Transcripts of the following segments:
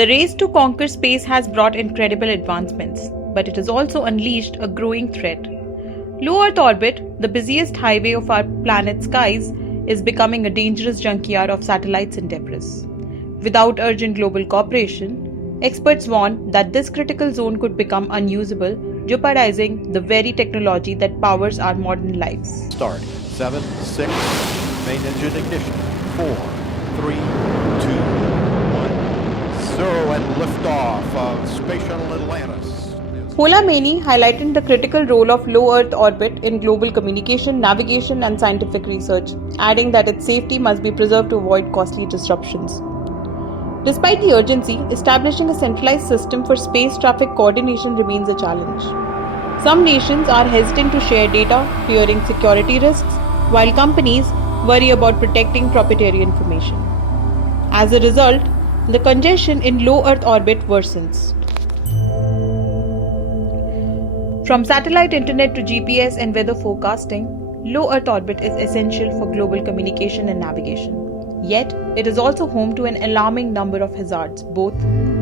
The race to conquer space has brought incredible advancements, but it has also unleashed a growing threat. Low Earth orbit, the busiest highway of our planet's skies, is becoming a dangerous junkyard of satellites and debris. Without urgent global cooperation, experts warn that this critical zone could become unusable, jeopardizing the very technology that powers our modern lives. Start. 7, 6, main engine ignition. 4, 3, 2, 1, 0, and liftoff of Space Shuttle Atlantis. Kholameini highlighted the critical role of low Earth orbit in global communication, navigation, and scientific research, adding that its safety must be preserved to avoid costly disruptions. Despite the urgency, establishing a centralized system for space traffic coordination remains a challenge. Some nations are hesitant to share data, fearing security risks, while companies worry about protecting proprietary information. As a result, the congestion in low Earth orbit worsens. From satellite internet to GPS and weather forecasting, low Earth orbit is essential for global communication and navigation. Yet, it is also home to an alarming number of hazards, both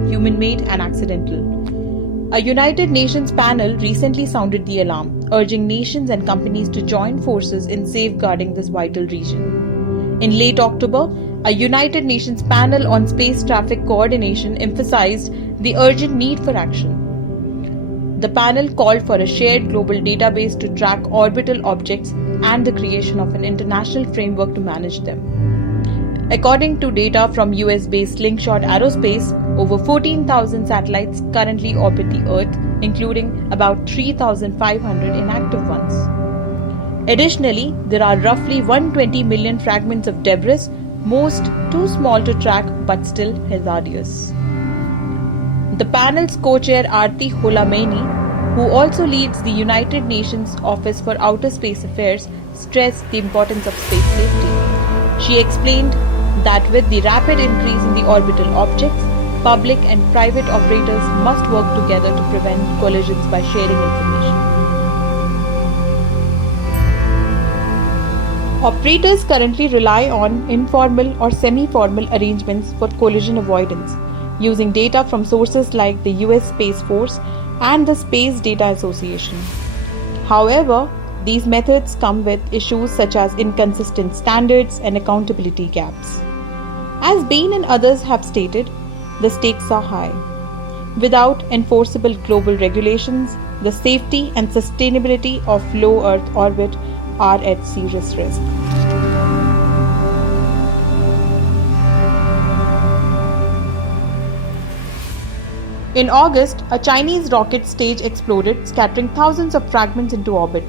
human-made and accidental. A United Nations panel recently sounded the alarm, urging nations and companies to join forces in safeguarding this vital region. In late October, a United Nations panel on space traffic coordination emphasized the urgent need for action. The panel called for a shared global database to track orbital objects and the creation of an international framework to manage them. According to data from US-based Slingshot Aerospace, over 14,000 satellites currently orbit the Earth, including about 3,500 inactive ones. Additionally, there are roughly 120 million fragments of debris, most too small to track but still hazardous. The panel's co-chair Aarti Kholameini, who also leads the United Nations Office for Outer Space Affairs, stressed the importance of space safety. She explained that with the rapid increase in the orbital objects, public and private operators must work together to prevent collisions by sharing information. Operators currently rely on informal or semi-formal arrangements for collision avoidance, using data from sources like the US Space Force and the Space Data Association. However, these methods come with issues such as inconsistent standards and accountability gaps. As Bain and others have stated, the stakes are high. Without enforceable global regulations, the safety and sustainability of low Earth orbit are at serious risk. In August, a Chinese rocket stage exploded, scattering thousands of fragments into orbit.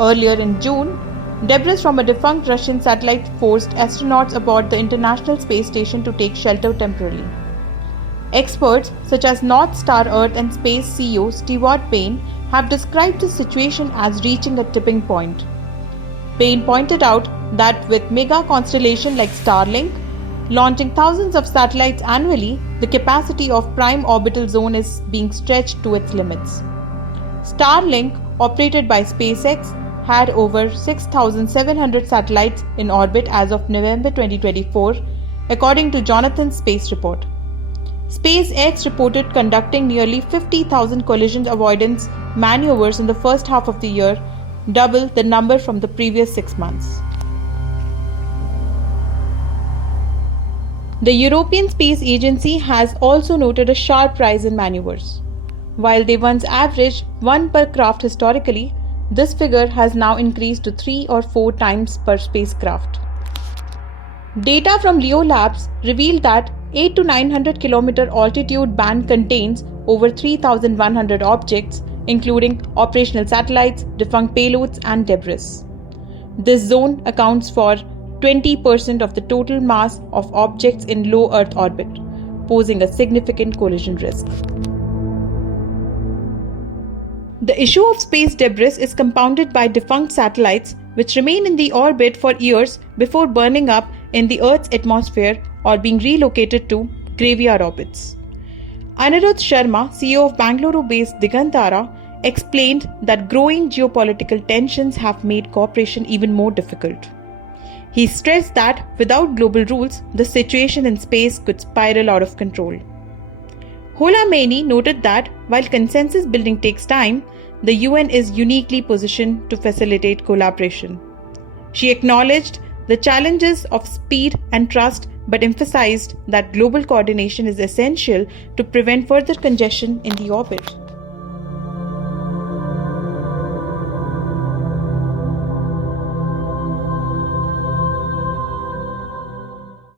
Earlier in June, debris from a defunct Russian satellite forced astronauts aboard the International Space Station to take shelter temporarily. Experts such as North Star Earth and Space CEO Stewart Bain have described the situation as reaching a tipping point. Bain pointed out that with mega constellation like Starlink launching thousands of satellites annually, the capacity of prime orbital zone is being stretched to its limits. Starlink, operated by SpaceX, had over 6,700 satellites in orbit as of November 2024, according to Jonathan's Space Report. SpaceX reported conducting nearly 50,000 collision avoidance maneuvers in the first half of the year, double the number from the previous 6 months. The European Space Agency has also noted a sharp rise in maneuvers. While they once averaged 1 per craft historically, this figure has now increased to 3 or 4 times per spacecraft. Data from Leo Labs revealed that 8 to 900 km altitude band contains over 3,100 objects, including operational satellites, defunct payloads, and debris. This zone accounts for 20% of the total mass of objects in low Earth orbit, posing a significant collision risk. The issue of space debris is compounded by defunct satellites which remain in the orbit for years before burning up in the Earth's atmosphere or being relocated to graveyard orbits. Anirudh Sharma, CEO of Bangalore-based Digantara, explained that growing geopolitical tensions have made cooperation even more difficult. He stressed that without global rules, the situation in space could spiral out of control. Hola-Meiney noted that while consensus building takes time, the UN is uniquely positioned to facilitate collaboration. She acknowledged the challenges of speed and trust but emphasized that global coordination is essential to prevent further congestion in the orbit.